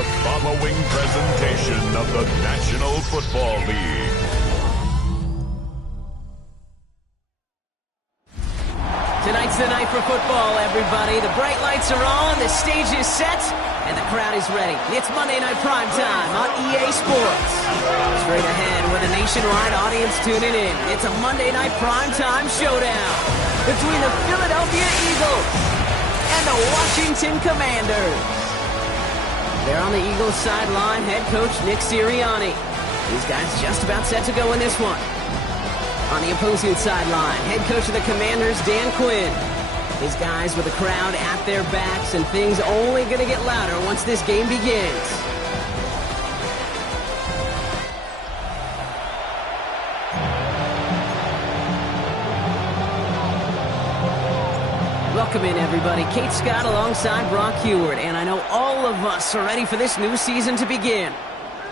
the following presentation of the National Football League. Tonight's the night for football, everybody. The bright lights are on, the stage is set, and the crowd is ready. It's Monday Night Primetime on EA Sports. Straight ahead with a nationwide audience tuning in. It's a Monday Night Primetime showdown between the Philadelphia Eagles and the Washington Commanders. They're on the Eagles sideline, head coach Nick Sirianni. These guys just about set to go in this one. On the opposing sideline, head coach of the Commanders, Dan Quinn. His guys with the crowd at their backs, and things only going to get louder once this game begins. Welcome in, everybody. Kate Scott alongside Brock Heward, and I know all of us are ready for this new season to begin.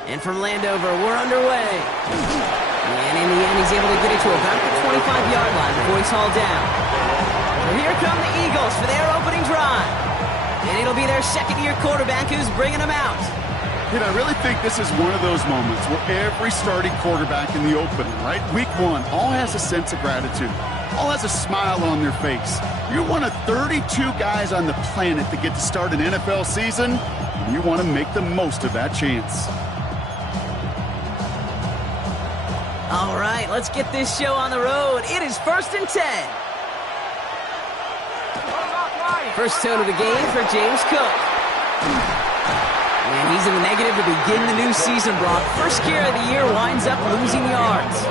And from Landover, we're underway. And in the end, he's able to get it to about the 25-yard line before he's hauled down. So here come the Eagles for their opening drive. And it'll be their second-year quarterback who's bringing them out. And I really think this is one of those moments where every starting quarterback in the opening, right? Week one, all has a sense of gratitude. All has a smile on their face. You're one of 32 guys on the planet that get to start an NFL season, and you want to make the most of that chance. All right, let's get this show on the road. It is 1st and 10. First tone of the game for James Cook. And he's in the negative to begin the new season, Brock. First carry of the year winds up losing yards.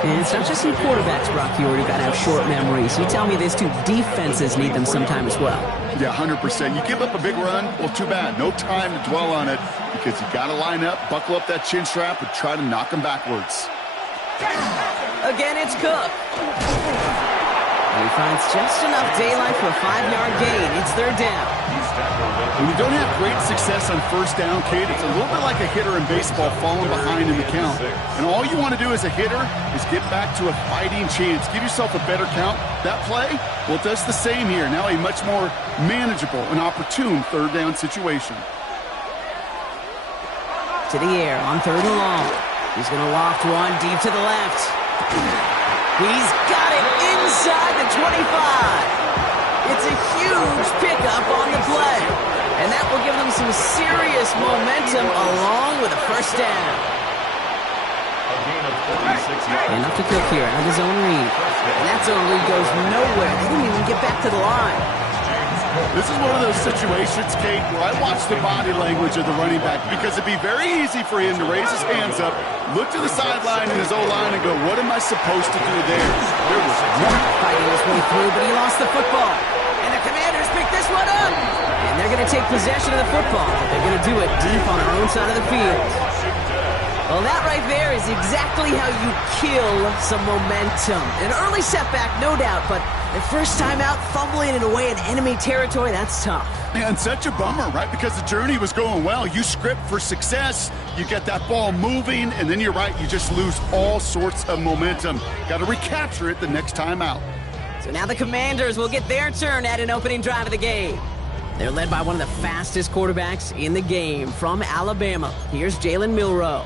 And it's not just some quarterbacks, Brock, you already got to have short memories. You tell me these two defenses need them sometime as well. Yeah, 100%. You give up a big run, well, too bad. No time to dwell on it because you got to line up, buckle up that chin strap, and try to knock them backwards. Again, it's Cook. And he finds just enough daylight for a 5-yard gain. It's third down. When you don't have great success on first down, Kate, it's a little bit like a hitter in baseball falling behind in the count. And all you want to do as a hitter is get back to a fighting chance. Give yourself a better count. That play, well, it does the same here. Now a much more manageable and opportune third down situation. To the air on third and long. He's going to loft one deep to the left. He's got it inside the 25. It's a huge pickup on the play. And that will give them some serious momentum along with a first down. Enough to Cook here out of his own read. And that zone read goes nowhere. They didn't even get back to the line. This is one of those situations, Kate, where I watch the body language of the running back because it'd be very easy for him to raise his hands up, look to the sideline in his O-line and go, what am I supposed to do there? There was fighting his way through, but he lost the football. And the Commanders pick this one up. And they're going to take possession of the football, but they're going to do it deep on their own side of the field. Well, that right there is exactly how you kill some momentum. An early setback, no doubt, but the first time out, fumbling it away in enemy territory, that's tough. And such a bummer, right? Because the journey was going well. You script for success, you get that ball moving, and then you're right, you just lose all sorts of momentum. Got to recapture it the next time out. So now the Commanders will get their turn at an opening drive of the game. They're led by one of the fastest quarterbacks in the game from Alabama. Here's Jalen Milroe.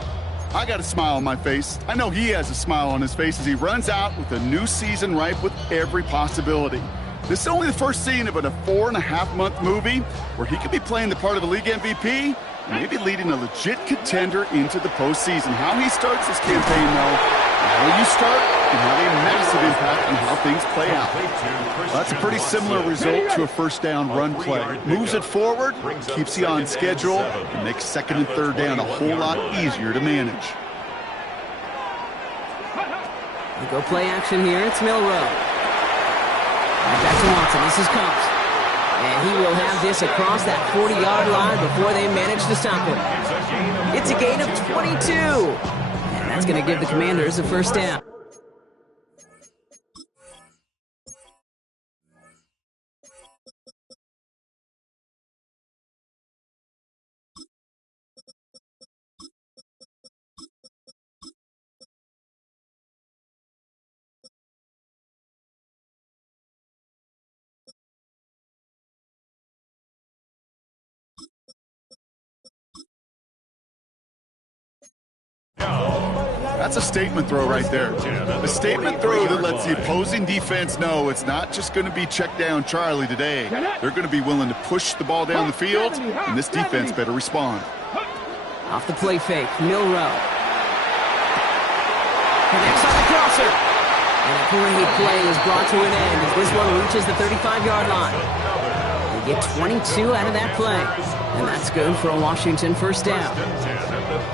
I got a smile on my face. I know he has a smile on his face as he runs out with a new season ripe with every possibility. This is only the first scene of a 4.5-month movie where he could be playing the part of a league MVP and maybe leading a legit contender into the postseason. How he starts this campaign, though, how you start can have a massive impact on how things play out. That's a pretty similar result to a first down run play. Moves it forward, keeps you on schedule, and makes second and third down a whole lot easier to manage. We go play action here. It's Milroe. Right back to Watson. This is Combs. And he will have this across that 40-yard line before they manage to stop him. It's a gain of 22. And that's going to give the Commanders a first down. That's a statement throw right there. A statement throw that lets the opposing defense know it's not just going to be check down Charlie today. They're going to be willing to push the ball down the field, and this defense better respond. Off the play fake, Milrow. Connects on the crosser. And a great play is brought to an end as this one reaches the 35-yard line. They get 22 out of that play. And that's good for a Washington first down.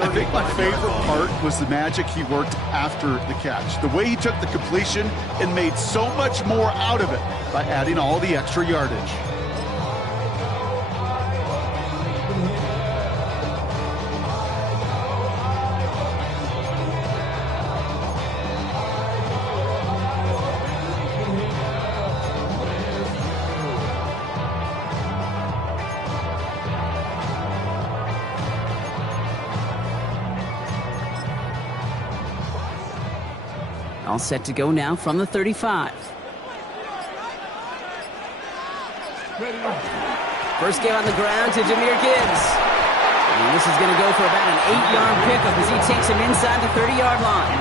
I think my favorite part was the magic he worked after the catch. The way he took the completion and made so much more out of it by adding all the extra yardage. All set to go now from the 35. First game on the ground to Jahmyr Gibbs. And this is going to go for about an 8-yard pickup as he takes him inside the 30-yard line.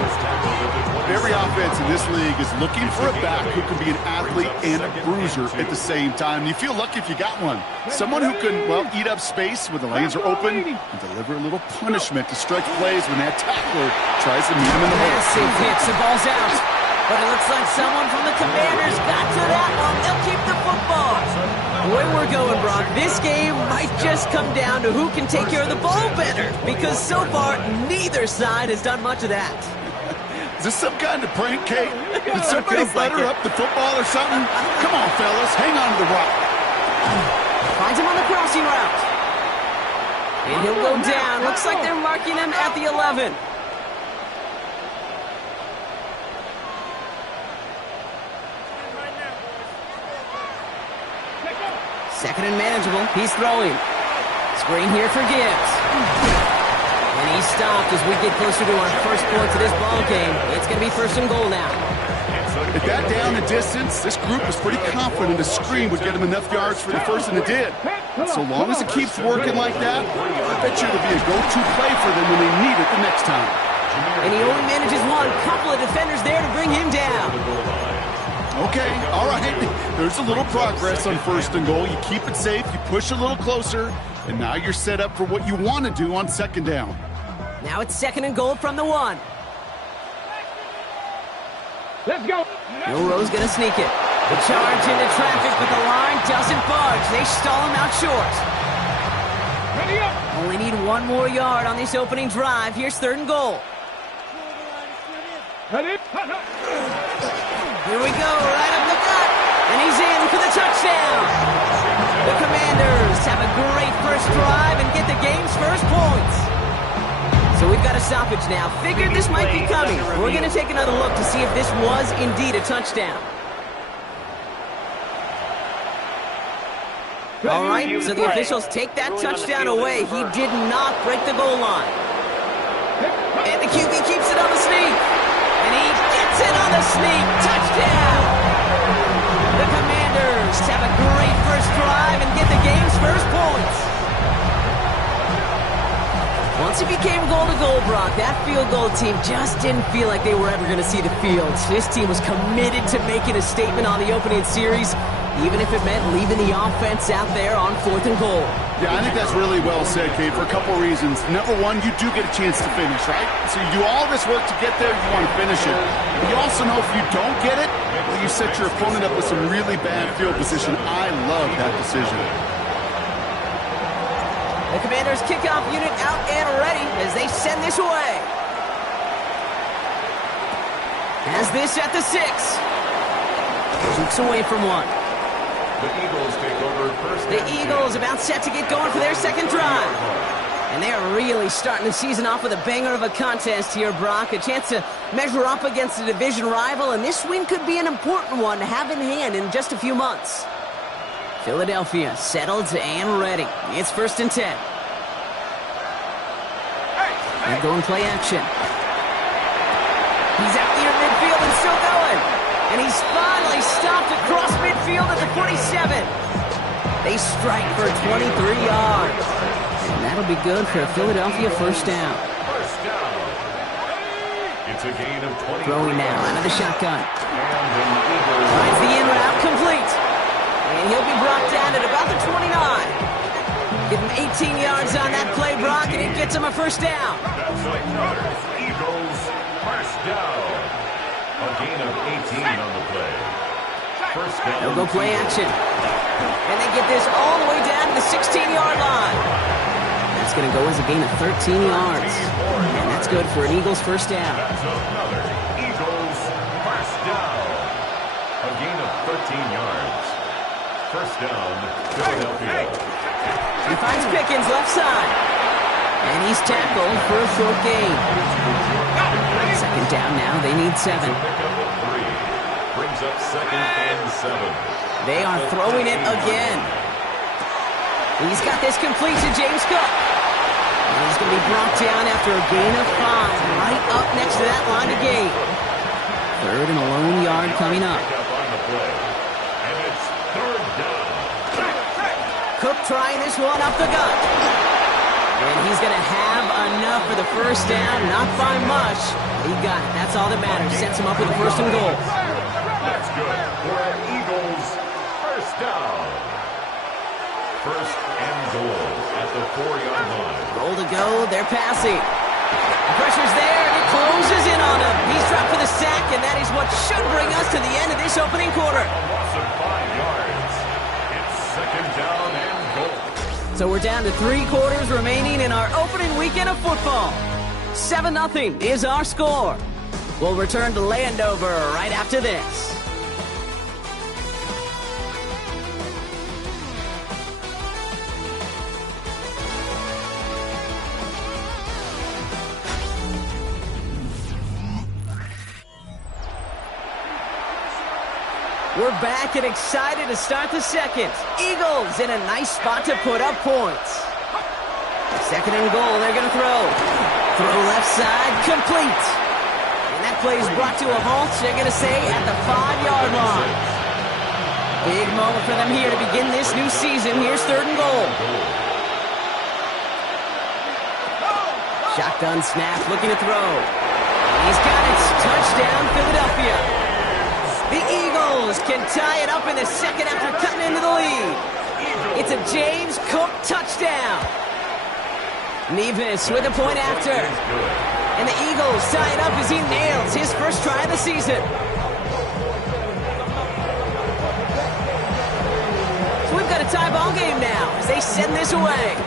Every offense in this league is looking for a back who can be an athlete and a bruiser at the same time. You feel lucky if you got one. Someone who can, well, eat up space when the lanes are open and deliver a little punishment to stretch plays when that tackler tries to meet him in the hole. Massive hit, the ball's out. But it looks like someone from the Commanders got to that one. They'll keep the football. The way we're going, Brock, this game might just come down to who can take care of the ball better. Because so far, neither side has done much of that. Is this some kind of prank, Kate? Did somebody butter up the football or something? Come on, fellas, hang on to the rock. Finds him on the crossing route. And he'll go down. Looks like they're marking him at the 11. Second and manageable. He's throwing. Screen here for Gibbs. And he's stopped as we get closer to our first points of this ball game. It's going to be first and goal now. At that down and distance, this group was pretty confident a screen would get him enough yards for the first, and it did. So long as it keeps working like that, I bet you it'll be a go-to play for them when they need it the next time. And he only manages one. Couple of defenders there to bring him down. Okay, all right. There's a little progress on first and goal. You keep it safe, you push a little closer, and now you're set up for what you want to do on second down. Now it's second and goal from the 1. Let's go. Milrow's going to sneak it. The charge into traffic, but the line doesn't budge. They stall him out short. Ready up. Only need one more yard on this opening drive. Here's third and goal. Ready. Here we go, right up the gut. And he's in for the touchdown. The Commanders have a great first drive and get the game's first points. So we've got a stoppage now. Figured this might be coming. We're going to take another look to see if this was indeed a touchdown. All right, so the officials take that touchdown away. He did not break the goal line. And the QB keeps it on the sneak. And he gets it on the sneak. Touchdown! The Commanders have a great first drive and get the game's first points. Once it became goal-to-goal, Brock, that field goal team just didn't feel like they were ever going to see the field. This team was committed to making a statement on the opening series, even if it meant leaving the offense out there on fourth and goal. Yeah, I think that's really well said, Kate, for a couple reasons. Number one, you do get a chance to finish, right? So you do all this work to get there, you want to finish it. But you also know if you don't get it, well, you set your opponent up with some really bad field position. I love that decision. The Commanders' kickoff unit out and ready as they send this away. Has this at the 6. Keeps away from 1. The Eagles take over first. The Eagles about set to get going for their second drive. And they are really starting the season off with a banger of a contest here, Brock. A chance to measure up against a division rival, and this win could be an important one to have in hand in just a few months. Philadelphia settled and ready. It's first and 10. They're going play action. He's out near midfield and still going. And he's finally stopped across midfield at the 47. They strike for 23 yards. And that'll be good for a Philadelphia first down. It's a gain of 20. Throwing now out of the shotgun. And Finds the in route complete. And he'll be brought down at about the 29. Give him 18 yards on that play, Brock, and it gets him a first down. That's another Eagles first down. A gain of 18 on the play. First down. They'll go play action. And they get this all the way down to the 16-yard line. That's going to go as a gain of 13 yards. And that's good for an Eagles first down. That's another Eagles first down. A gain of 13 yards. First down, Philadelphia. He finds Pickens left side. And he's tackled for a short gain. Second down now. They need 7. Pickup of 3. Brings up second and 7. They are throwing it again. He's got this complete to James Cook. And he's going to be brought down after a gain of 5. Right up next to that line of gain. Third and a lone yard coming up. Pickup on the play. And it's third down. Cook trying this one up the gut. And he's going to have enough for the first down. Not by much. He got it. That's all that matters. Sets him up with a first and goal. That's good for an Eagles first down. First and goal at the 4-yard line. Goal to go. They're passing. The pressure's there, and it closes in on him. He's dropped for the sack, and that is what should bring us to the end of this opening quarter. A loss of 5 yards. It's second down and goal. So we're down to 3 quarters remaining in our opening weekend of football. 7-0 is our score. We'll return to Landover right after this. We're back and excited to start the second. Eagles in a nice spot to put up points. Second and goal, they're going to throw. Throw left side, complete. And that play is brought to a halt, they're going to say, at the 5-yard line. Big moment for them here to begin this new season. Here's third and goal. Shotgun snap, looking to throw. He's got it. Touchdown, Philadelphia. The Eagles can tie it up in the second after cutting into the lead. It's a James Cook touchdown. Nevis with a point after. And the Eagles tie it up as he nails his first try of the season. So we've got a tie ball game now as they send this away.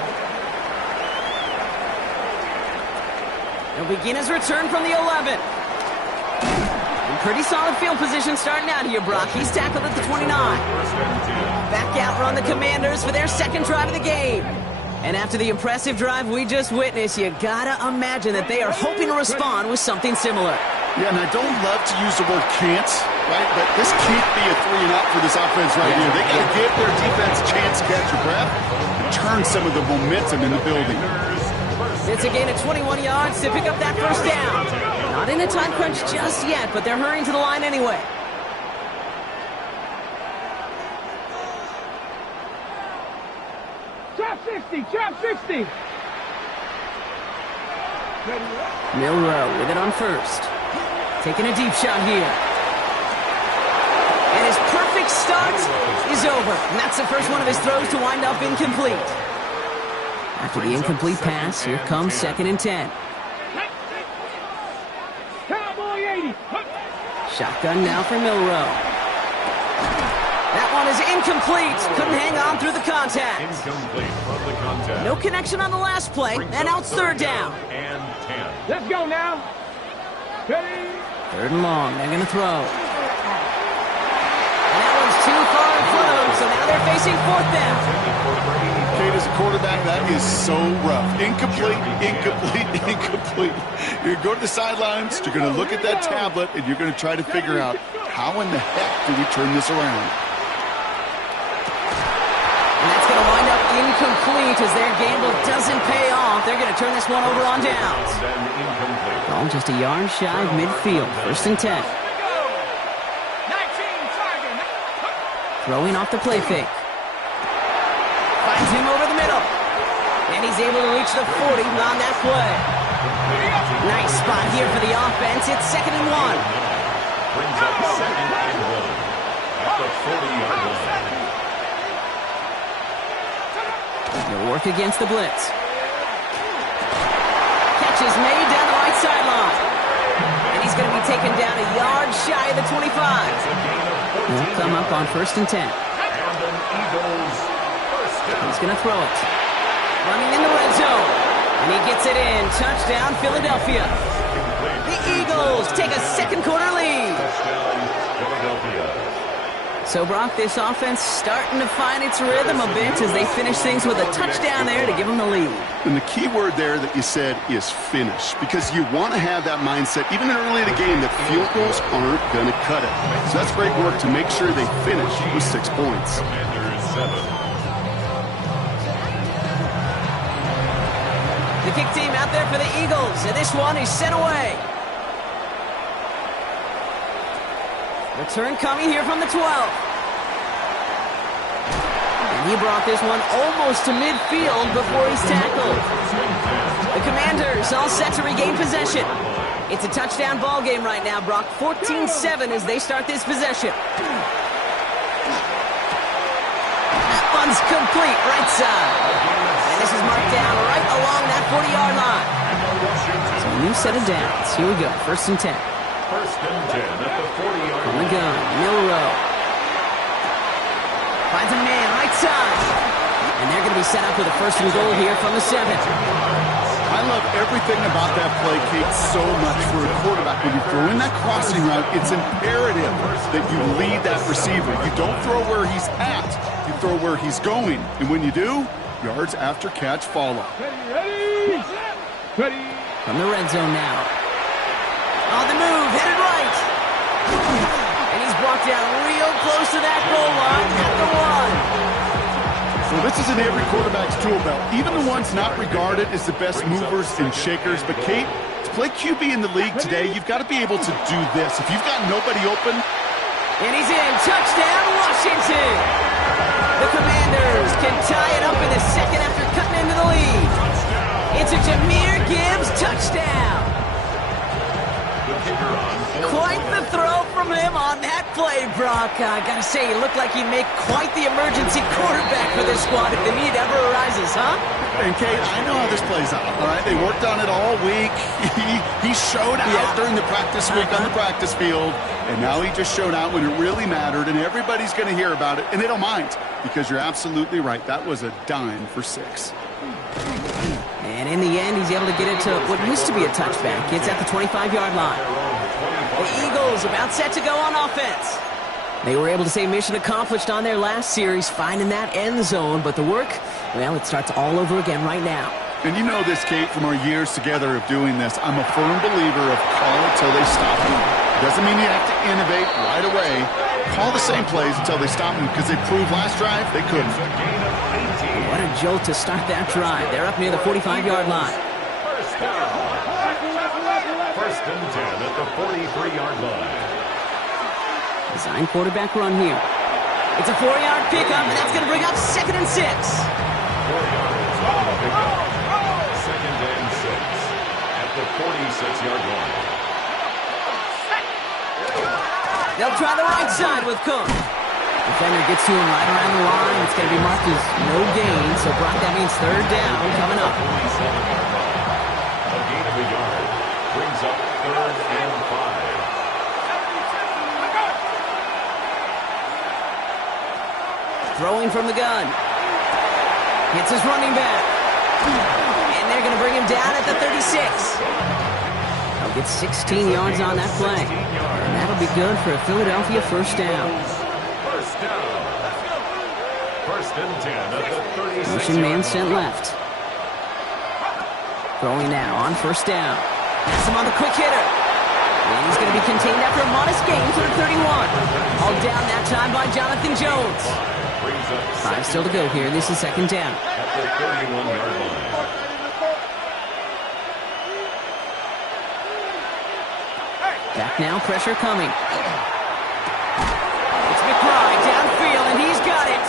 They'll begin his return from the 11. Pretty solid field position starting out here, Brock. He's tackled at the 29. Back out run the Commanders for their second drive of the game. And after the impressive drive we just witnessed, you gotta imagine that they are hoping to respond with something similar. Yeah, and I don't love to use the word can't, right? But this can't be a 3 and out for this offense right here. They gotta give their defense a chance to catch your breath and turn some of the momentum in the building. It's a gain of 21 yards to pick up that first down. Not in a time crunch just yet, but they're hurrying to the line anyway. Chop 60, chop 60. Milrow with it on first. Taking a deep shot here. And his perfect start is over. And that's the first one of his throws to wind up incomplete. After the incomplete pass, here comes second and 10. Cowboy 80. Shotgun now for Milrow. That one is incomplete. Couldn't hang on through the contact. Incomplete from the contact. No connection on the last play, and now it's third down. And 10. Let's go now. Ready? Third and long, they're going to throw. And that one's too far in front of them, so now they're facing fourth down. Kate, as a quarterback, that is so rough. Incomplete, incomplete, incomplete. You're going to go to the sidelines, you're going to look at that tablet, and you're going to try to figure out how in the heck do we turn this around. And that's going to wind up incomplete as their gamble doesn't pay off. They're going to turn this one over on downs. Ball just a yard shy of midfield. First and 10. Throwing off the play fake. Finds him over the middle. And he's able to reach the 40 on that play. Nice spot here for the offense. It's 2nd and 1. Brings up 2nd and 1 at the 40-yard line. They'll work against the blitz. Catch is made down the right sideline. And he's going to be taken down a yard shy of the 25. He'll come up on 1st and 10. And an Eagles first down. He's going to throw it. Running in the red zone. And he gets it in. Touchdown, Philadelphia. The Eagles take a second quarter lead. Touchdown, Philadelphia. So, Brock, this offense starting to find its rhythm a bit as they finish things with a touchdown there to give them the lead. And the key word there that you said is finish, because you want to have that mindset, even early in the game, that field goals aren't going to cut it. So that's great work to make sure they finish with 6 points. Commanders 7. The kick team out there for the Eagles, and this one is sent away. Return coming here from the 12. And he brought this one almost to midfield before he's tackled. The Commanders all set to regain possession. It's a touchdown ball game right now, Brock. 14-7 as they start this possession. That one's complete, right side. And this is marked down right along that 40-yard line. So a new set of downs. Here we go, 1st and 10. 1st and 10 at the 40-yard On line. the gun, Milrow. Finds a man, right side. And they're going to be set up with a 1st and goal here from the 7. I love everything about that play, Kate, so much for a quarterback. When you throw in that crossing route, it's imperative that you lead that receiver. You don't throw where he's at, you throw where he's going. And when you do, yards after catch follow. Ready? Ready? From the red zone now. On the move, headed right. And he's brought down real close to that goal line at the 1. Well, this is in every quarterback's tool belt, even the ones not regarded as the best movers and shakers. But, Kate, to play QB in the league today, you've got to be able to do this. If you've got nobody open. And he's in. Touchdown, Washington. The Commanders can tie it up in the second after cutting into the lead. It's a Jahmyr Gibbs touchdown. Quite the throw from him on that play, Brock. I gotta say, you look like you make quite the emergency quarterback for this squad if the need ever arises, huh? And, Kate, I know how this plays out, all right? They worked on it all week. He showed out during the practice week on the practice field, and now he just showed out when it really mattered, and everybody's going to hear about it, and they don't mind, because you're absolutely right. That was a dime for 6. And in the end, he's able to get it to what used to be a touchback. It's at the 25-yard line. The Eagles about set to go on offense. They were able to say mission accomplished on their last series, finding that end zone. But the work, well, it starts all over again right now. And you know this, Kate, from our years together of doing this. I'm a firm believer of call it till they stop you. Doesn't mean you have to innovate right away. Call the same plays until they stop them, because they proved last drive they couldn't. What a jolt to start that drive. They're up near the 45-yard line. First down. 1st and 10 at the 43-yard line. Design quarterback run here. It's a 4-yard pickup, and that's going to bring up 2nd and 6. 4 yards on the pickup. 2nd and 6 at the 46-yard line. They'll try the right side with Cook. Defender gets to him right around the line. It's going to be marked as no gain. So, Brock, that means 3rd down coming up. 47-yard line. A gain of a yard brings up 3rd and 5. Throwing from the gun. Hits his running back. And they're going to bring him down at the 36. He'll get 16 yards on that play. And that'll be good for a Philadelphia 1st down. 1st and 10 at the 36. Motion man sent left. Throwing now on 1st down. Pass him on the quick hitter. And he's going to be contained after a modest gain to the 31. All down that time by Jonathan Jones. 5 still to go here. This is 2nd down. At the 31-yard line. Back now, pressure coming. It's McBride downfield, and he's got it.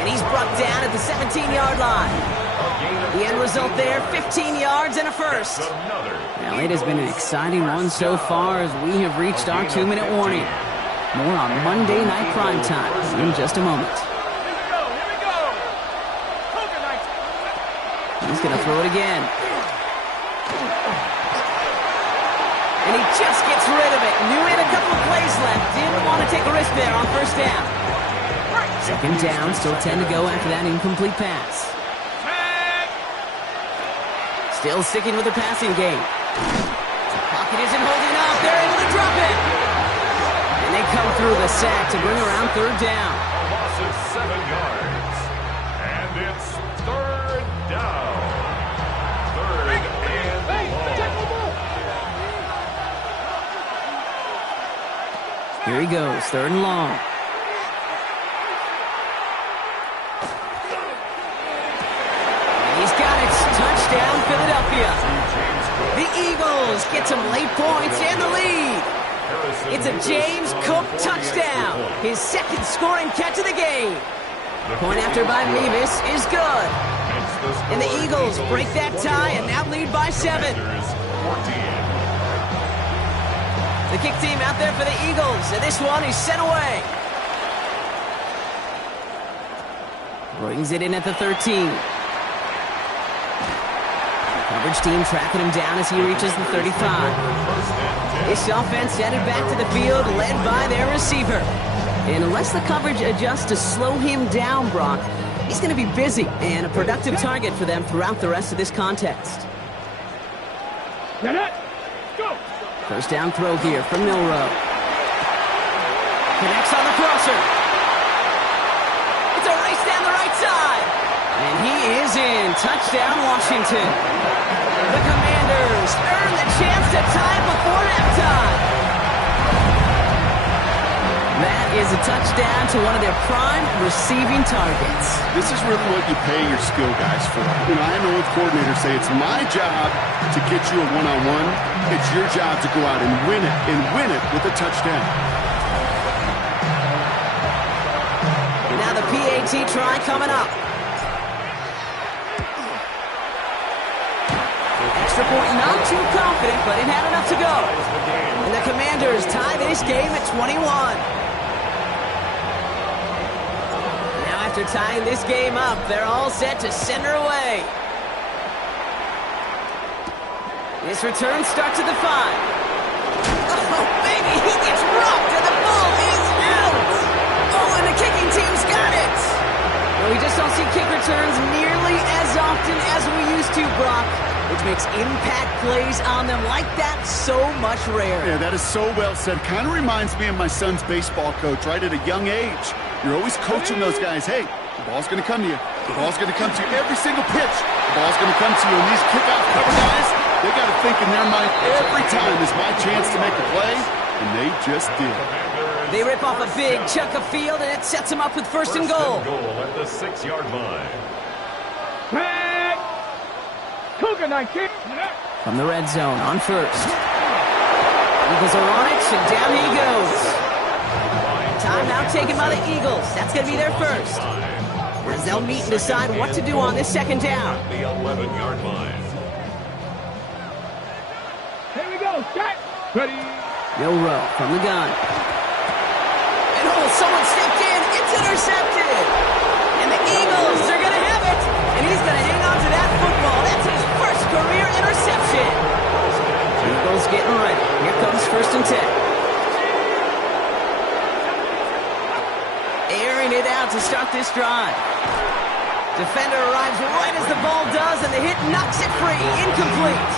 And he's brought down at the 17-yard line. A gain of The end result there, 15 yards and a first. Well, it has been an exciting one so far as we have reached our 2-minute warning. More on Monday Night Primetime in just a moment. He's going to throw it again. And he just gets rid of it. Knew he had a couple of plays left. Didn't want to take a risk there on first down. Second down, still 10 to go after that incomplete pass. Still sticking with the passing game. The pocket isn't holding up. They're able to drop it. And they come through the sack to bring around third down. A loss of 7 yards. And it's third down. Third and long. Here he goes, third and long. He's got it. Touchdown, Philadelphia. The Eagles get some late points and the lead. It's a James Cook touchdown. His second scoring catch of the game. Point after by Mevis is good. And the Eagles break that tie and now lead by 7. The kick team out there for the Eagles. And this one is sent away. Brings it in at the 13. Coverage team tracking him down as he reaches the 35. This offense headed back to the field, led by their receiver. And unless the coverage adjusts to slow him down, Brock, he's going to be busy and a productive target for them throughout the rest of this contest. First down throw here from Milrow. Connects on the crosser. It's a race down the right side. And he is in. Touchdown, Washington. The Commanders earn the chance to tie before halftime. That is a touchdown to one of their prime receiving targets. This is really what you pay your skill guys for. You know, I had an old coordinator say it's my job to get you a one-on-one. It's your job to go out and win it with a touchdown. Now the PAT try coming up. Extra point, not too confident, but it had enough to go. And the Commanders tie this game at 21. Now after tying this game up, they're all set to send her away. This return starts at the 5. Oh, baby, he gets rocked and the ball is out. Oh, and the kicking team's got it. Well, we just don't see kick returns nearly as often as we used to, Brock, which makes impact plays on them like that so much rarer. Yeah, that is so well said. Kind of reminds me of my son's baseball coach, right at a young age. You're always coaching those guys, hey, the ball's going to come to you. The ball's going to come to you every single pitch. The ball's going to come to you. And these kickoff cover guys, they got to think in their mind every time is my chance to make a play, and they just did. They rip off a big chunk of field, and it sets them up with first and goal. At the 6-yard line. From the red zone on first. Eagles are on it, and down he goes. Timeout taken by the Eagles. That's going to be their first. As they'll meet and decide what to do on this second down. The 11-yard line. Here we go, set. Ready. Milrow from the gun. And someone stepped in. It's intercepted. And the Eagles are going to have it. And he's going to hang on to that football. That's his first career interception. Eagles getting ready. Here comes first and 10. Airing it out to start this drive. Defender arrives right as the ball does, and the hit knocks it free. Incomplete.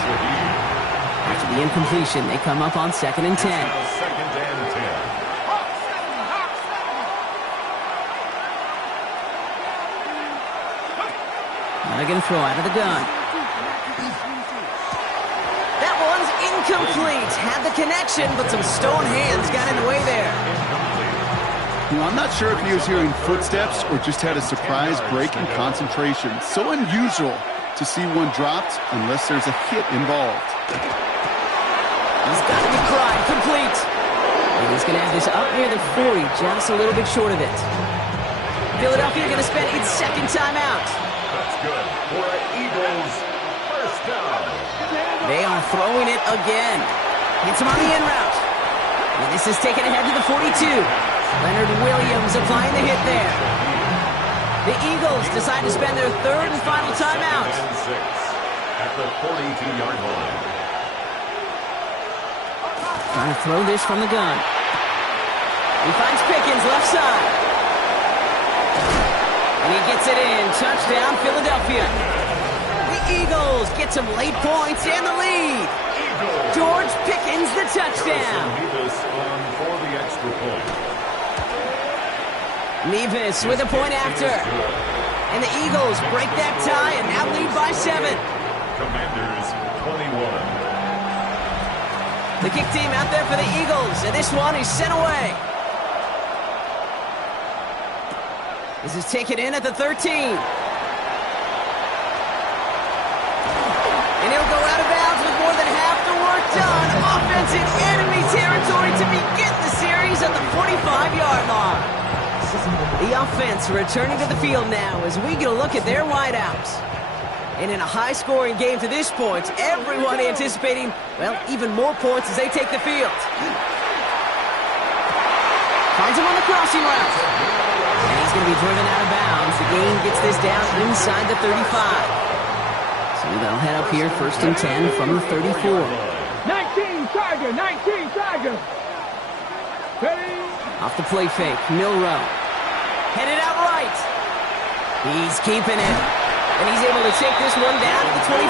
After the incompletion, they come up on second and 10. Second and 10. Now they're going to throw out of the gun. That one's incomplete. Had the connection, but some stone hands got in the way there. You know, I'm not sure if he was hearing footsteps or just had a surprise break in concentration. So unusual to see one dropped unless there's a hit involved. He's got to be cried. Complete. And he's going to have this up near the 40, just a little bit short of it. Philadelphia going to spend its second timeout. good for an Eagles first down. They are throwing it again. Hits him on the in route. And this is taken ahead to the 42. Leonard Williams applying the hit there. The Eagles decide to spend their third and final timeout. And 6 at the 42-yard line. Trying to throw this from the gun. He finds Pickens left side. And he gets it in. Touchdown, Philadelphia. The Eagles get some late points and the lead. George Pickens, the touchdown. Nevis on for the extra point. Nevis with a point after. And the Eagles break that tie and now lead by 7. Commanders 21. The kick team out there for the Eagles, and this one is sent away. This is taken in at the 13. And he'll go out of bounds with more than half the work done. Offense in enemy territory to begin the series at the 45-yard line. The offense returning to the field now as we get a look at their wideouts. And in a high-scoring game to this point, everyone anticipating, well, even more points as they take the field. Finds him on the crossing route. And he's going to be driven out of bounds. The game gets this down inside the 35. So they'll head up here first and 10 from the 34. 19 Tiger, 19 Tiger. Ready? Off the play fake, Milrow. Headed out right. He's keeping it. And he's able to take this one down to the 25.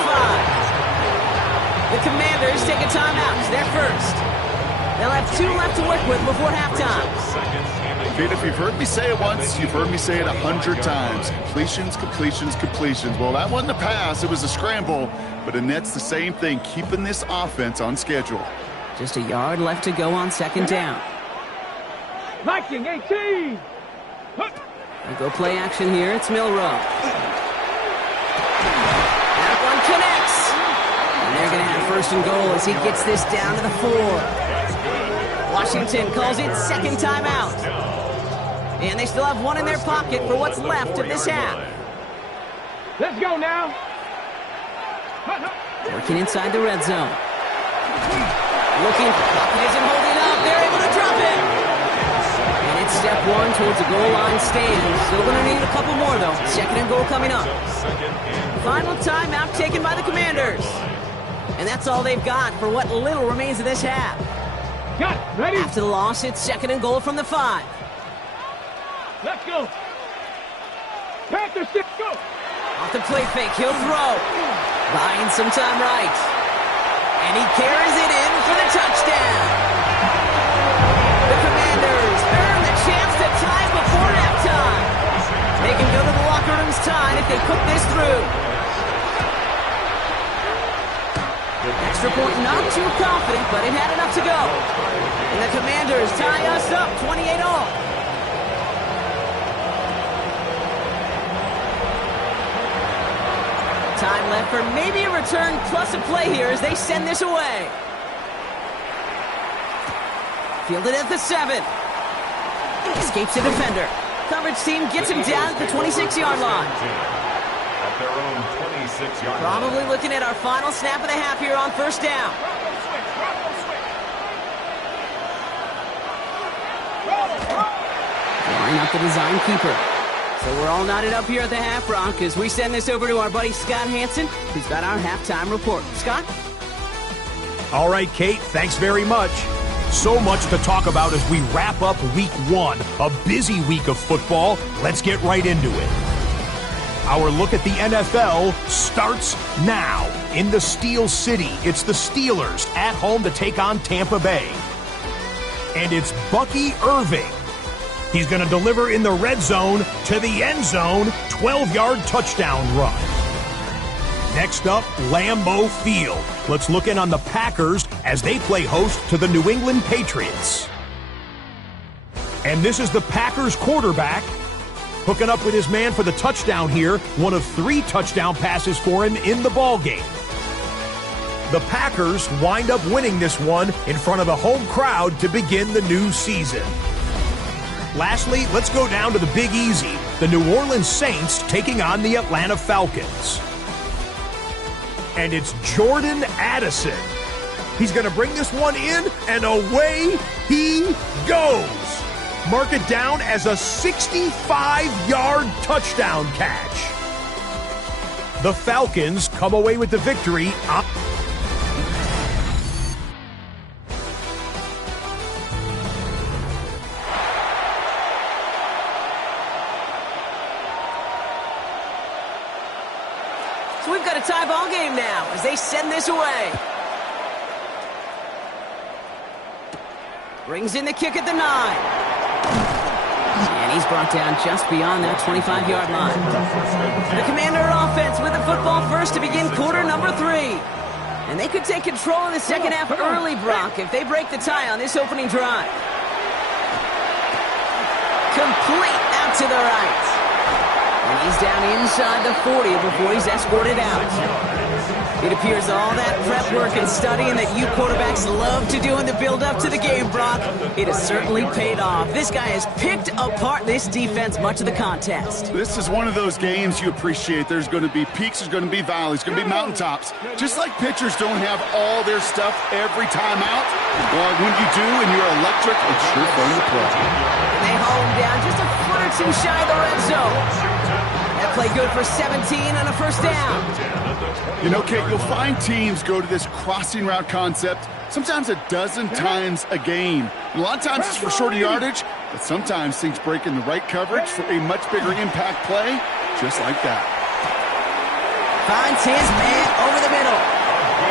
The Commanders take a timeout. They're first. They'll have 2 left to work with before halftime. Kate, if you've heard me say it once, you've heard me say it 100 times. Completions, completions, completions. Well, that wasn't a pass. It was a scramble. But Annette's the same thing, keeping this offense on schedule. Just a yard left to go on second down. Viking 18. They'll go play action here. It's Milrow. That one connects. And they're going to have first and goal as he gets this down to the 4. Washington calls it second timeout. And they still have one in their pocket for what's left of this half. Let's go now. Working inside the red zone. Looking, pocket isn't holding up. They're able to drop it. And it's step 1 towards the goal line stand. Still going to need a couple more, though. Second and goal coming up. Final timeout taken by the Commanders. And that's all they've got for what little remains of this half. Got it. Ready? After the loss, it's second and goal from the 5. Let's go. Panthers, go. Off the play fake, he'll throw. Buying some time right. And he carries it in for the touchdown. The Commanders earn the chance to tie before halftime. They can go to the locker rooms tied if they put this through. Extra point, not too confident, but it had enough to go. And the Commanders tie us up 28-all. Time left for maybe a return plus a play here as they send this away. Fielded at the 7. Escapes the defender. Coverage team gets him down at the 26-yard line. At their own 26-yard line. Probably looking at our final snap of the half here on first down. Line up the design keeper. So we're all knotted up here at the Half Rock as we send this over to our buddy Scott Hansen, who's got our halftime report. Scott? All right, Kate, thanks very much. So much to talk about as we wrap up week 1, a busy week of football. Let's get right into it. Our look at the NFL starts now. In the Steel City, it's the Steelers at home to take on Tampa Bay. And it's Bucky Irving. He's going to deliver in the red zone to the end zone, 12-yard touchdown run. Next up, Lambeau Field. Let's look in on the Packers as they play host to the New England Patriots. And this is the Packers quarterback hooking up with his man for the touchdown here, one of 3 touchdown passes for him in the ballgame. The Packers wind up winning this one in front of the home crowd to begin the new season. Lastly, let's go down to the Big Easy. the New Orleans Saints taking on the Atlanta Falcons. And it's Jordan Addison. He's going to bring this one in, and away he goes. Mark it down as a 65-yard touchdown catch. The Falcons come away with the victory. So we've got a tie ball game now as they send this away. Brings in the kick at the 9. And he's brought down just beyond that 25-yard line. The Commander offense with the football first to begin quarter number 3. And they could take control of the second half early, Brock, if they break the tie on this opening drive. Complete out to the right. And he's down inside the 40 before he's escorted out. It appears all that prep work and studying that you quarterbacks love to do in the build-up to the game, Brock, it has certainly paid off. This guy has picked apart this defense much of the contest. This is one of those games you appreciate. There's going to be peaks, there's going to be valleys, going to be mountaintops. Just like pitchers don't have all their stuff every time out, well, when you do and you're electric, it's sure fun to play. And they haul him down just a foot or two shy of the red zone. That play good for 17 and a first down. You know, Kate, you'll find teams go to this crossing route concept sometimes a dozen times a game. And a lot of times it's for shorter yardage, but sometimes things break in the right coverage for a much bigger impact play, just like that. Finds his man over the middle.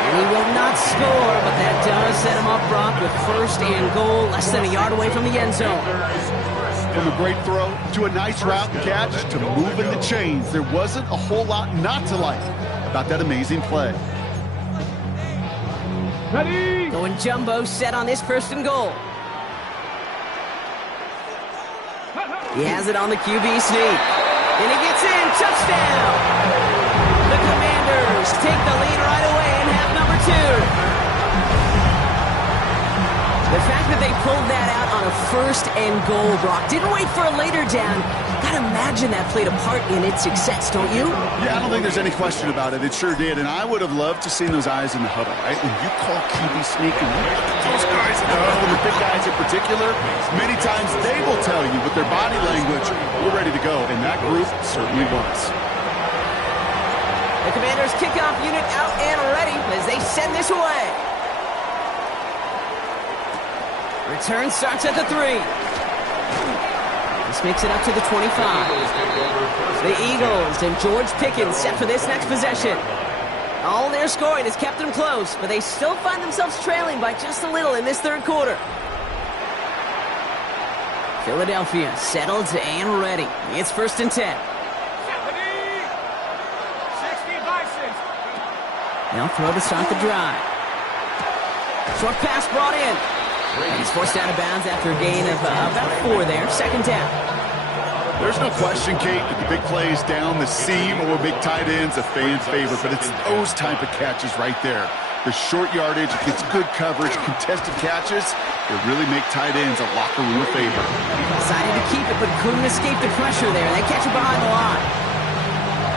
And he will not score, but that does set him up, Brock, with first and goal, less than a yard away from the end zone. From a great throw to a nice route and catch to moving the chains, there wasn't a whole lot not to like about that amazing play. Ready? Going jumbo set on this first and goal. He has it on the QB sneak. And he gets in. Touchdown! The Commanders take the lead right away in half number 2. The fact that they pulled that out on a first and goal, Brock, didn't wait for a later down. Gotta imagine that played a part in its success, don't you? Yeah, I don't think there's any question about it. It sure did. And I would have loved to seen those eyes in the huddle, right? When you call QB sneak and you look at those guys in the huddle, and the big guys in particular, many times they will tell you with their body language, we're ready to go. And that group certainly was. The Commanders' kickoff unit out and ready as they send this away. Return starts at the 3. This makes it up to the 25. The Eagles and George Pickens set for this next possession. All their scoring has kept them close, but they still find themselves trailing by just a little in this third quarter. Philadelphia settled and ready. It's first and 10. They'll throw to start the drive. Short pass brought in. And he's forced out of bounds after a gain of about 4 there. Second down. There's no question, Kate, that the big plays down the seam or big tight ends a fan favorite, but it's those type of catches right there. The short yardage, gets good coverage, contested catches, they really make tight ends a locker room favorite. Decided to keep it, but couldn't escape the pressure there. They catch it behind the line.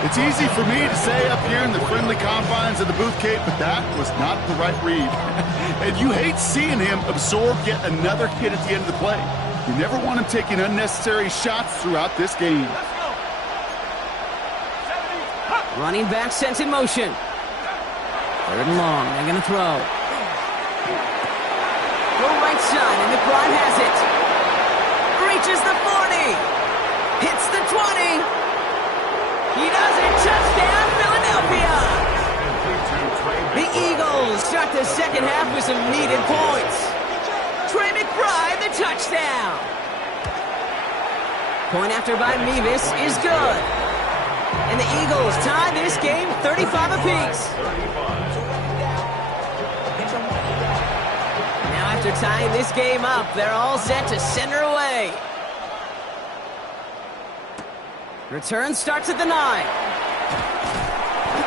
It's easy for me to say up here in the friendly confines of the booth, Kate, but that was not the right read. And you hate seeing him absorb yet another hit at the end of the play. You never want him taking unnecessary shots throughout this game. Running back sent in motion. Third and long. They're going to throw. Go right side, and McBride has it. Reaches the 40. Hits the 20. He does it. Touchdown, Philadelphia. The Eagles start the second half with some needed points. Trey McBride, the touchdown. Point after by Mevis is good. And the Eagles tie this game 35 apiece. Now after tying this game up, they're all set to send her away. Return starts at the 9.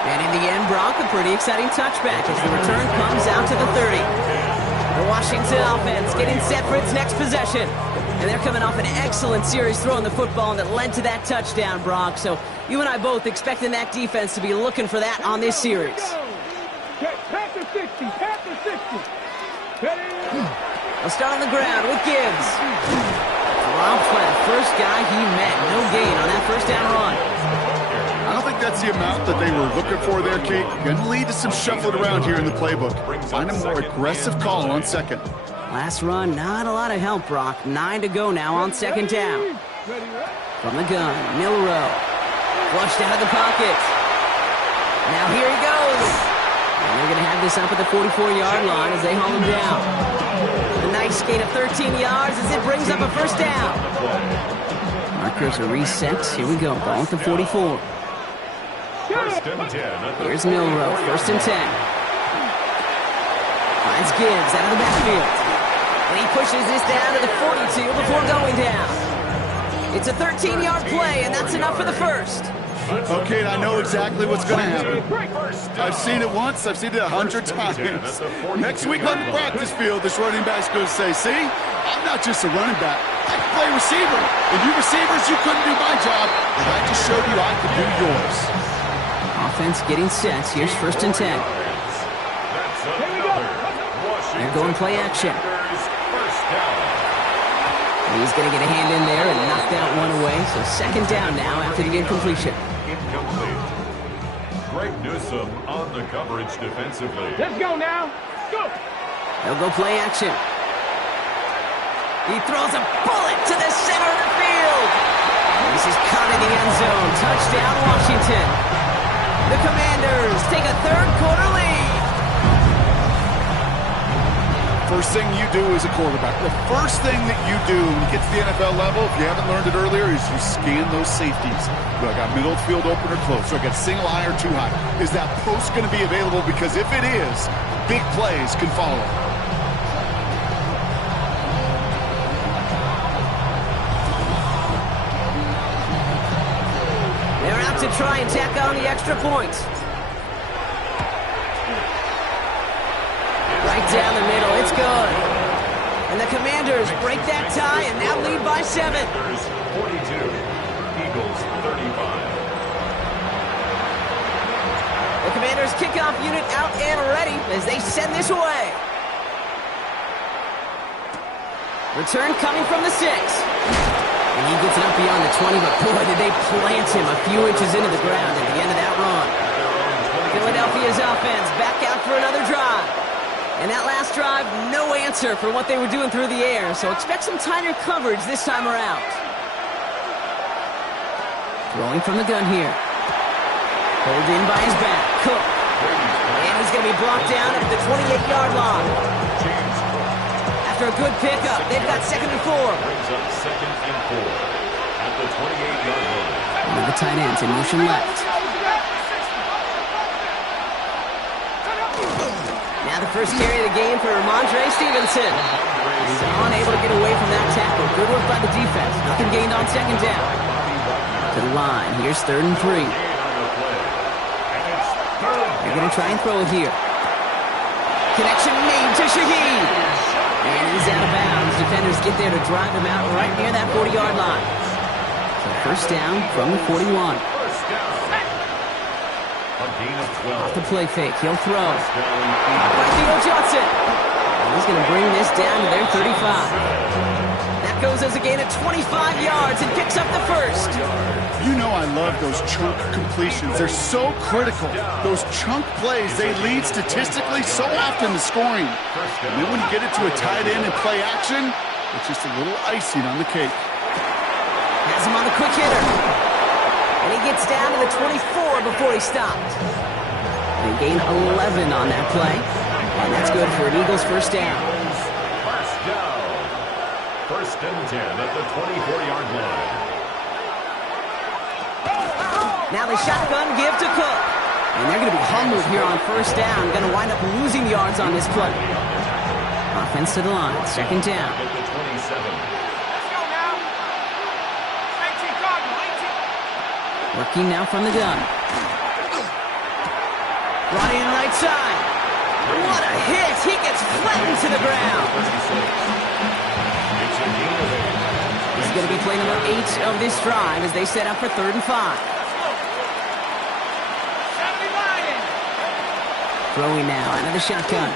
And in the end, Brock, a pretty exciting touchback as the return comes out to the 30. The Washington offense getting set for its next possession. And they're coming off an excellent series throwing the football that led to that touchdown, Brock. So you and I both expecting that defense to be looking for that on this series. Panther 60, Panther 60. They'll start on the ground with Gibbs. Dropped by the first guy he met. No gain on that first down run. I don't think that's the amount that they were looking for there, Kate. Going to lead to some shuffling around here in the playbook. Find a more aggressive call on second. Last run, not a lot of help, Brock. 9 to go now on second down. From the gun, Milrow. Flushed out of the pocket. Now here he goes. And they're going to have this up at the 44-yard line as they haul him down. A nice gain of 13 yards as it brings up a first down. Markers are reset. Here we go. Ball at the 44. Here's Milrow. First and 10. Finds Gibbs out of the backfield. And he pushes this down to the 42 before going down. It's a 13-yard play, and that's enough for the first. Okay, I know exactly what's going to happen. I've seen it once. I've seen it 100 times. Next week on the practice field, this running back's going to say, see, I'm not just a running back. I can play receiver. And you receivers, you couldn't do my job, but I just showed you I could do yours. Offense getting set. Here's first and 10. They're going play action. He's going to get a hand in there and knock that one away. So second down now after the incompletion. Incomplete. Greg Newsome on the coverage defensively. Let's go now. Go. They'll go play action. He throws a bullet to the center of the field. This is caught in the end zone. Touchdown, Washington. The Commanders take a third-quarter lead. First thing you do as a quarterback, the first thing that you do when you get to the NFL level, if you haven't learned it earlier, is you scan those safeties. Do I got middle of the field open or close? Do I got single high or two high? Is that post going to be available? Because if it is, big plays can follow. They're out to try and tack on the extra point. Right down the middle, it's good. And the Commanders break that tie and now lead by 7. 42, Eagles 35. The Commanders kickoff unit out and ready as they send this away. Return coming from the 6. And he gets it up beyond the 20, but boy, did they plant him a few inches into the ground at the end of that run. Philadelphia's offense back out for another drive. And that last drive, no answer for what they were doing through the air, so expect some tighter coverage this time around. Throwing from the gun here. Pulled in by his back. Cook. And he's going to be blocked down at the 28-yard line. After a good pickup, they've got 2nd and 4. Brings up 2nd and 4 at the 28-yard line. One of the tight ends in motion left. Now the first carry of the game for Ramondre Stevenson. He's unable to get away from that tackle. Good work by the defense. Nothing gained on second down. To the line. Here's 3rd and 3. They're going to try and throw it here. Connection made to Shaheed. And he's out of bounds. Defenders get there to drive him out right near that 40-yard line. So first down from the 41. Off the play fake. He'll throw. By Theo Johnson. And he's going to bring this down to their 35. That goes as a gain of 25 yards and picks up the first. You know I love those chunk completions. They're so critical. Those chunk plays, they lead statistically so often to scoring. And then when you get it to a tight end and play action, it's just a little icing on the cake. Has him on the quick hitter. And he gets down to the 24 before he stopped. They gain 11 on that play. And that's good for an Eagles first down. First down. 1st and 10 at the 24-yard line. Now the shotgun give to Cook. And they're going to be humbled here on first down. Going to wind up losing yards on this play. Offense to the line. 2nd down. At the 27. Working now from the gun. Brought in right side. What a hit! He gets flattened to the ground. It's a gain of 8. He's going to be play number 8 of this drive as they set up for 3rd and 5. Throwing now out of the shotgun.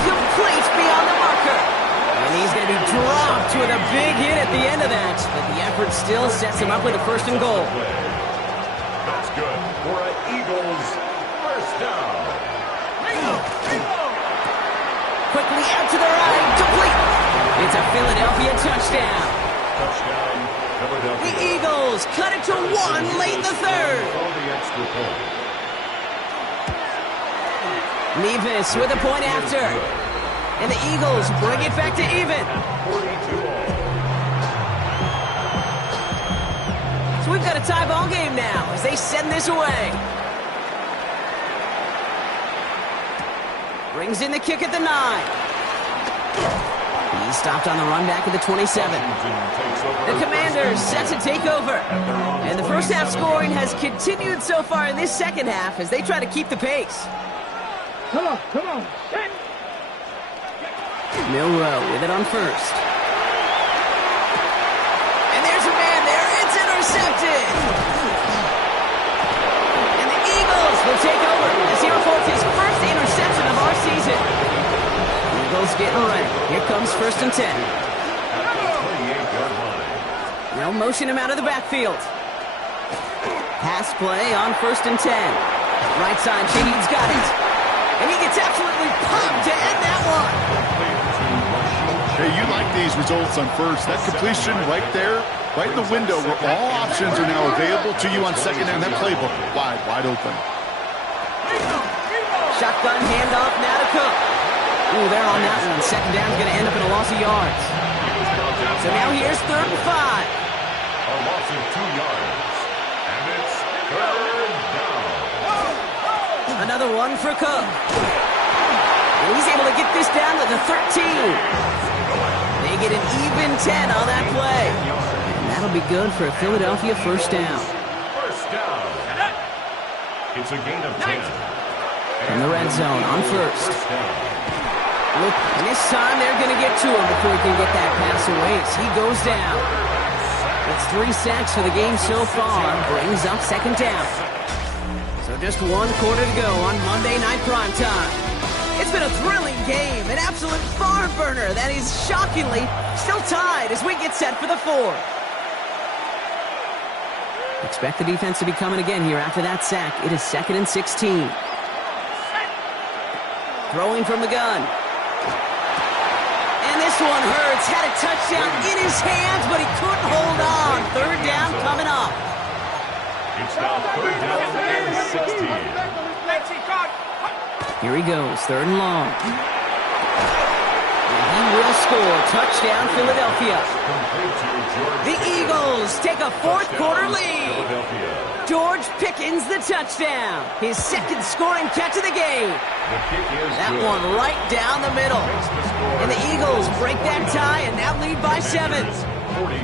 Complete beyond the marker. And he's going to be dropped with a big hit at the end of that. But the effort still sets him up with a 1st and goal. That's good for an Eagles first down. Quickly out to the right. Complete. It's a Philadelphia touchdown. Touchdown, Philadelphia. The Eagles cut it to 1 late in the 3rd. For the extra point. Nevis with a point after. And the Eagles bring it back to even. 42 all. So we've got a tie ball game now as they send this away. Brings in the kick at the 9. He's stopped on the run back at the 27. The Commanders set to take over. And the first half scoring has continued so far in this second half as they try to keep the pace. Come on. Milrow with it on 1st. And there's a man there. It's intercepted. And the Eagles will take over as he reports his first interception of our season. Eagles getting ready. Here comes 1st and 10. They'll motion him out of the backfield. Pass play on 1st and 10. Right side, Shaheed's got it. And he gets absolutely pumped to end that one. Hey, you like these results on 1st. That completion right there, right in the window where all options are now available to you on 2nd down. That playbook wide open. Shotgun handoff now to Cook. Ooh, they're on that one. 2nd down's going to end up in a loss of yards. So now here's 3rd and 5. A loss of 2 yards. And it's 3rd down. Another one for Cook. And he's able to get this down to the 13. They get an even 10 on that play. And that'll be good for a Philadelphia 1st down. First down. It's a gain of 10. In the red zone on 1st. Look, and this time they're going to get to him before he can get that pass away as he goes down. It's 3 sacks for the game so far. Brings up 2nd down. So just 1 quarter to go on Monday Night Primetime. It's been a thrilling game, an absolute barn burner that is shockingly still tied as we get set for the 4th. Expect the defense to be coming again here after that sack. It is 2nd and 16. Throwing from the gun. And this one hurts. Had a touchdown in his hands, but he couldn't hold on. 3rd down coming up. It's now 3rd down and 16. Here he goes, 3rd and long. And he will score. Touchdown, Philadelphia. The Eagles take a 4th quarter lead. George Pickens the touchdown. His 2nd scoring catch of the game. That one right down the middle. And the Eagles break that tie and now lead by 7. 42.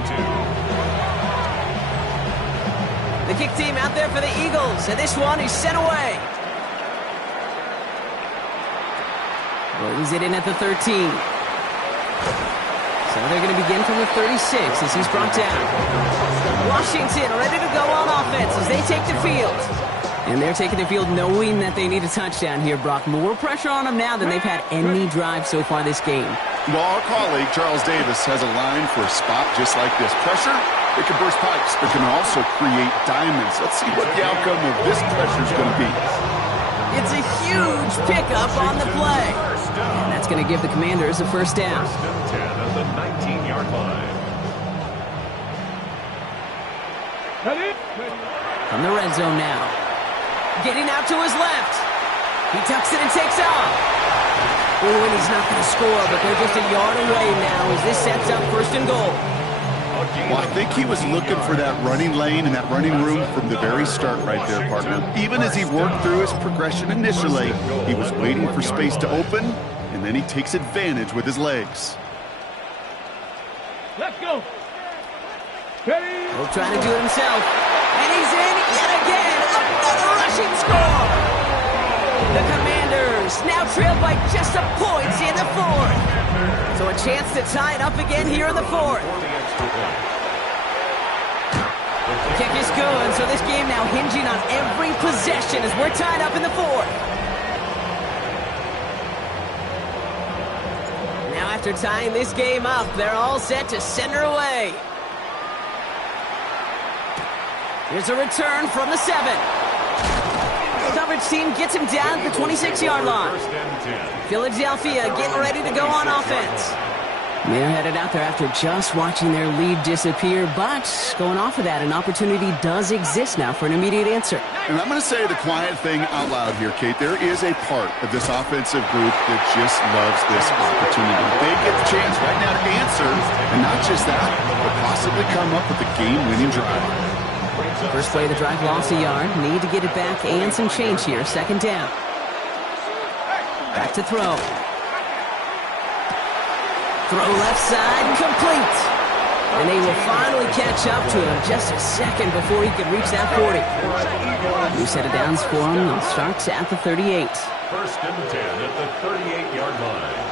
The kick team out there for the Eagles, and this one is sent away. Brings it in at the 13. So they're going to begin from the 36 as he's brought down. Washington ready to go on offense as they take the field. And they're taking the field knowing that they need a touchdown here, Brock. More pressure on them now than they've had any drive so far this game. Well, our colleague, Charles Davis, has a line for a spot just like this. Pressure, it can burst pipes, but can also create diamonds. Let's see what the outcome of this pressure is going to be. It's a huge pickup on the play. And that's going to give the Commanders a 1st down. 10 at the 19-yard line. From the red zone now. Getting out to his left. He tucks it and takes off. Oh, and he's not going to score, but they're just a yard away now as this sets up 1st and goal. Well, I think he was looking for that running lane and that running room from the very start right there, partner. Even as he worked through his progression initially, he was waiting for space to open, and then he takes advantage with his legs. Let's go. Ready? He'll try to do it himself. And he's in yet again. Another rushing score. The Commanders Eagles now trail by just a point in the fourth. So a chance to tie it up again here in the fourth. The kick is good, so this game now hinging on every possession as we're tied up in the fourth. Now after tying this game up, they're all set to send her away. Here's a return from the 7. The coverage team gets him down at the 26-yard line. Philadelphia getting ready to go on offense. They're headed out there after just watching their lead disappear, but going off of that, an opportunity does exist now for an immediate answer. And I'm going to say the quiet thing out loud here, Kate. There is a part of this offensive group that just loves this opportunity. They get the chance right now to answer, and not just that, but possibly come up with a game-winning drive. First play of the drive, lost a yard. Need to get it back and some change here. Second down. Back to throw. Throw left side, complete. And they will finally catch up to him just a second before he could reach that 40. New set of downs for him. It starts at the 38. First and 10 at the 38-yard line.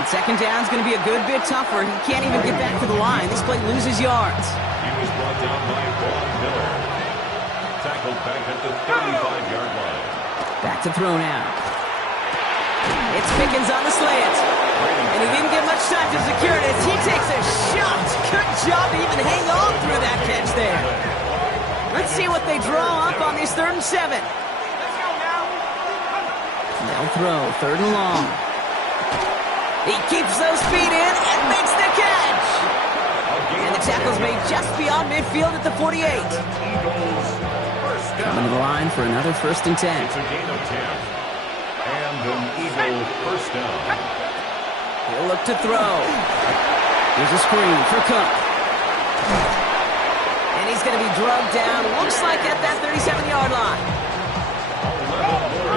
And second down is going to be a good bit tougher. He can't even get back to the line. This play loses yards. He was brought down by Vaughn Miller. Tackled back at the 35-yard line. Back to throw now. It's Pickens on the slant. And he didn't get much time to secure it as he takes a shot. Good job to even hang on through that catch there. Let's see what they draw up on this 3rd and 7. They'll throw 3rd and long. He keeps those feet in and makes the catch. And the tackle's made just beyond midfield at the 48. Coming to the line for another 1st and 10. It's a gain of 10. And an Eagle first down. He'll look to throw. Here's a screen for Cook. And he's going to be drugged down, looks like at that 37-yard line.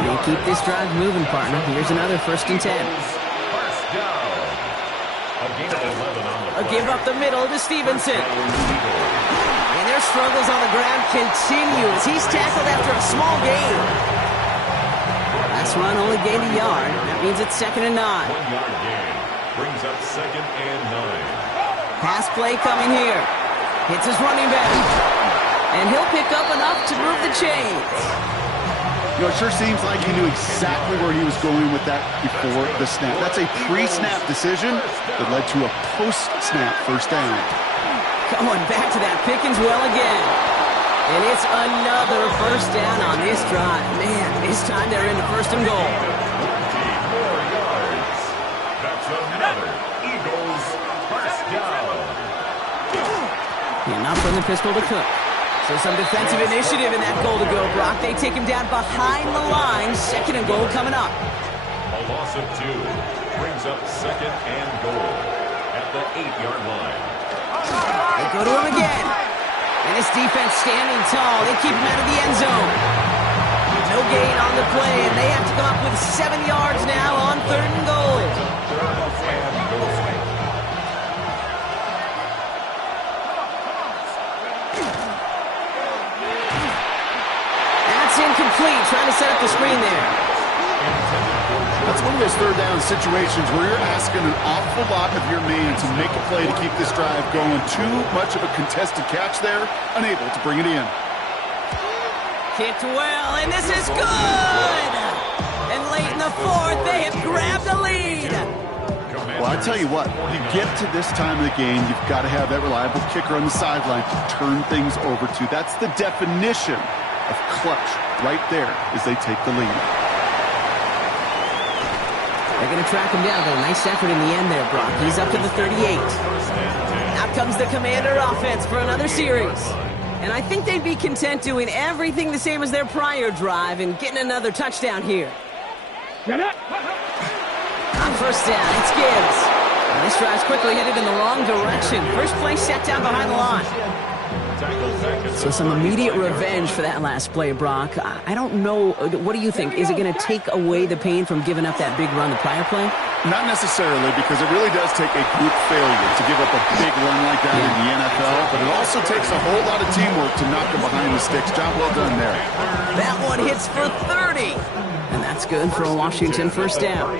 They keep this drive moving, partner. Here's another 1st and 10. A give up the middle to Stevenson. And their struggles on the ground continue as he's tackled after a small gain. Last run only gained a yard. That means it's 2nd and 9. 1-yard gain brings up 2nd and 9. Pass play coming here. Hits his running back. And he'll pick up enough to move the chains. You know, it sure seems like he knew exactly where he was going with that before the snap. That's a pre-snap decision that led to a post-snap first down. Going back to that Pickens well again. And it's another first down on this drive. Man, this time they're into 1st and goal. 4 yards. That's another Eagles first down. And not from the pistol to Cook. So some defensive initiative in that goal to go, Brock. They take him down behind the line. 2nd and goal coming up. A loss of 2 brings up 2nd and goal at the 8-yard line. They go to him again. And his defense standing tall. They keep him out of the end zone. No gain on the play, and they have to come up with 7 yards now on 3rd and goal. Incomplete, trying to set up the screen there. That's one of those 3rd down situations where you're asking an awful lot of your man to make a play to keep this drive going. Too much of a contested catch there, unable to bring it in. Kicked well, and this is good! And late in the 4th, they have grabbed the lead. Well, I tell you what, you get to this time of the game, you've got to have that reliable kicker on the sideline to turn things over to. That's the definition of clutch right there as they take the lead. They're going to track him down. But a nice effort in the end there, Brock. He's up to the 38. Out comes the Commander offense for another series. And I think they'd be content doing everything the same as their prior drive and getting another touchdown here. On first down, it's Gibbs. And this drive's quickly headed in the wrong direction. First play set down behind the line. So some immediate revenge for that last play, Brock. I don't know. What do you think? Is it going to take away the pain from giving up that big run the prior play? Not necessarily, because it really does take a group failure to give up a big run like that in the NFL, but it also takes a whole lot of teamwork to knock them behind the sticks. Job well done there. That one hits for 30. And that's good for a Washington first down.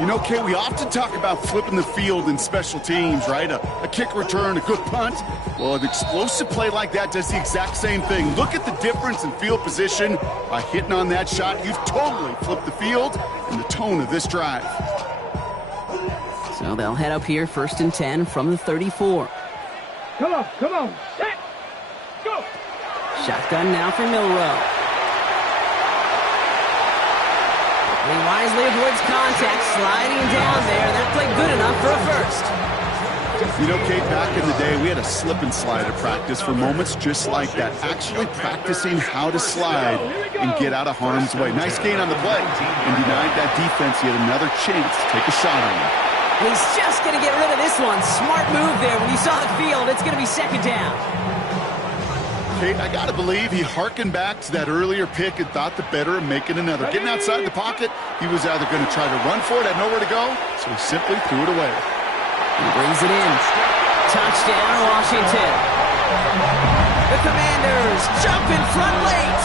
You know, Kate, we often talk about flipping the field in special teams, right? A kick return, a good punt. Well, an explosive play like that does the exact same thing. Look at the difference in field position. By hitting on that shot, you've totally flipped the field and the tone of this drive. So they'll head up here, 1st and 10 from the 34. Come on, set, go. Shotgun now for Milrow. He wisely avoids contact, sliding down there. That played good enough for a first. You know, Kate, back in the day, we had a slip and slide at practice for moments just like that. Actually practicing how to slide and get out of harm's way. Nice gain on the play, and denied that defense yet another chance to take a shot on him. He's just going to get rid of this one. Smart move there. When you saw the field, it's going to be 2nd down. Kate, I got to believe he hearkened back to that earlier pick and thought the better of making another. Getting outside the pocket, he was either going to try to run for it, had nowhere to go, so he simply threw it away. He brings it in. Touchdown, Washington. The Commanders jump in front late.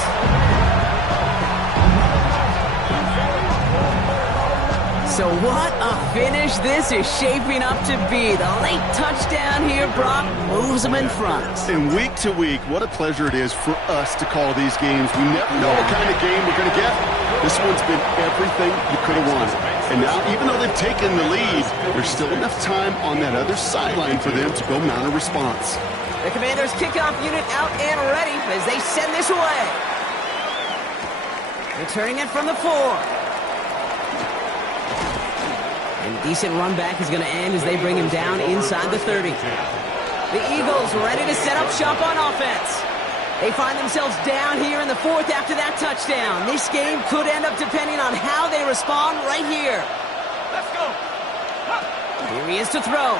So what a finish this is shaping up to be. The late touchdown here, Brock, moves them in front. And week to week, what a pleasure it is for us to call these games. We never know what kind of game we're going to get. This one's been everything you could have wanted. And now, even though they've taken the lead, there's still enough time on that other sideline for them to go mount a response. The Commanders kickoff unit out and ready as they send this away. Returning it from the 4. And decent run back is going to end as they bring him down inside the 30. The Eagles ready to set up shop on offense. They find themselves down here in the 4th after that touchdown. This game could end up depending on how they respond right here. Let's go. Here he is to throw.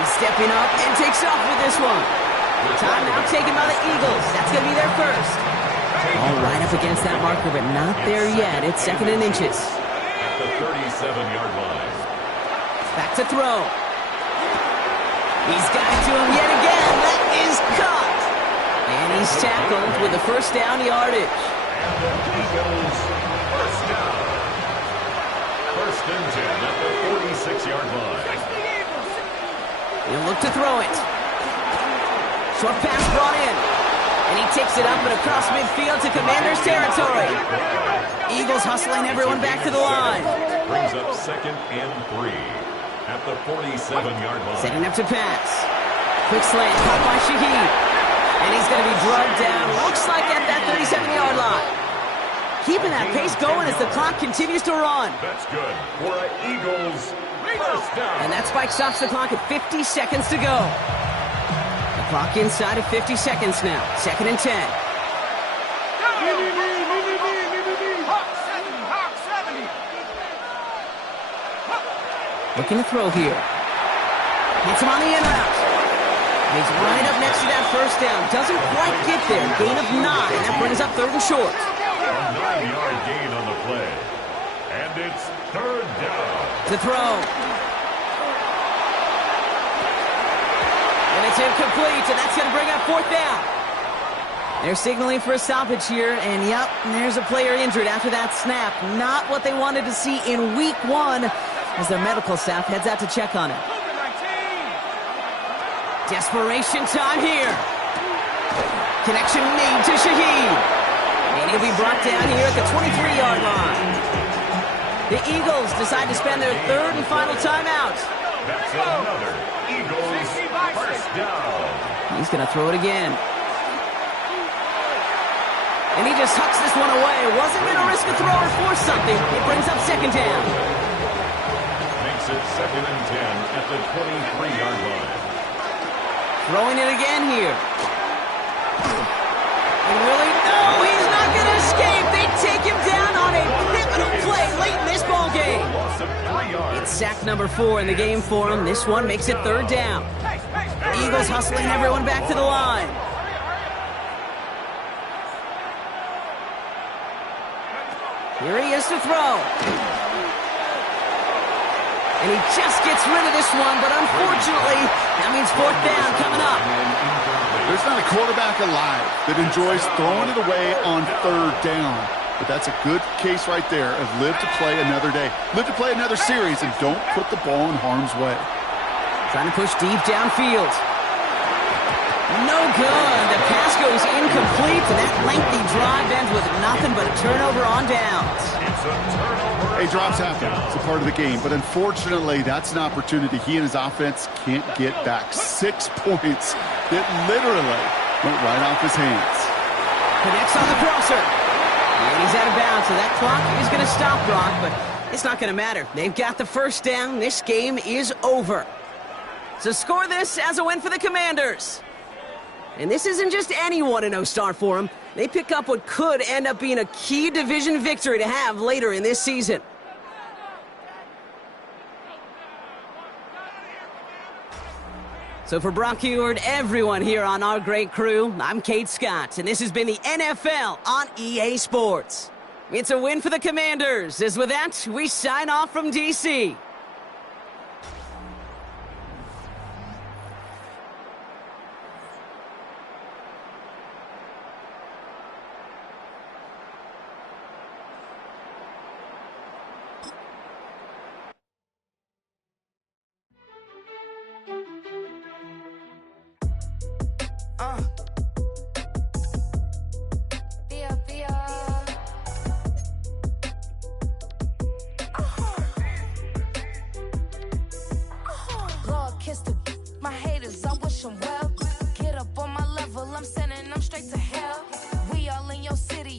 He's stepping up and takes off with this one. Timeout taken by the Eagles. That's going to be their first. All right up against that marker, but not there yet. It's 2nd and inches. The 37-yard line. Back to throw. He's got it to him yet again. That is caught. And he's tackled with the first down yardage. And the Eagles first down. 1st and 10 at the 46-yard line. He'll look to throw it. Short pass brought in. And he takes it up and across midfield to Commanders territory. Eagles hustling everyone back to the line. Brings up 2nd and 3 at the 47-yard line. Setting up to pass. Quick slant caught by Shaheed. And he's going to be drugged down. Looks like at that 37-yard line. Keeping that pace going as the clock continues to run. That's good for an Eagles first down. And that spike stops the clock at 50 seconds to go. The clock inside of 50 seconds now. 2nd and 10. Looking to throw here. Hits him on the in route. He's right up next to that first down. Doesn't quite get there. Gain of 9. That brings up 3rd and short. A 9-yard gain on the play. And it's 3rd down. To throw. And it's incomplete, and that's going to bring up 4th down. They're signaling for a stoppage here, and yep, there's a player injured after that snap. Not what they wanted to see in week 1 as their medical staff heads out to check on him. Desperation time here. Connection made to Shaheed. And he'll be brought down here at the 23-yard line. The Eagles decide to spend their 3rd and final timeout. That's another Eagles first down. He's going to throw it again. And he just hucks this one away. Wasn't going to risk a throw or force something. It brings up 2nd down. Makes it 2nd and 10 at the 23-yard line. Throwing it again here. And really, no, he's not going to escape. They take him down on a pivotal play late in this ball game. Loss of 3 yards. It's sack number 4 in the game for him. This one makes it 3rd down. Eagles hustling everyone back to the line. Here he is to throw. And he just gets rid of this one, but unfortunately, that means fourth down coming up. There's not a quarterback alive that enjoys throwing it away on third down. But that's a good case right there of live to play another day. Live to play another series and don't put the ball in harm's way. Trying to push deep downfield. No good. The pass goes incomplete, and that lengthy drive ends with nothing but a turnover on downs. It's a turnover. Hey, drops happen. It's a part of the game. But unfortunately, that's an opportunity he and his offense can't get back. 6 points that literally went right off his hands. Connects on the crosser. And he's out of bounds, so that clock is going to stop, Brock, but it's not going to matter. They've got the first down. This game is over. So score this as a win for the Commanders. And this isn't just any 1-0 start for them. They pick up what could end up being a key division victory to have later in this season. So for Brock Heward, everyone here on our great crew, I'm Kate Scott, and this has been the NFL on EA Sports. It's a win for the Commanders, as with that, we sign off from D.C. My haters, I wish them well. Get up on my level, I'm sending them straight to hell. We all in your city.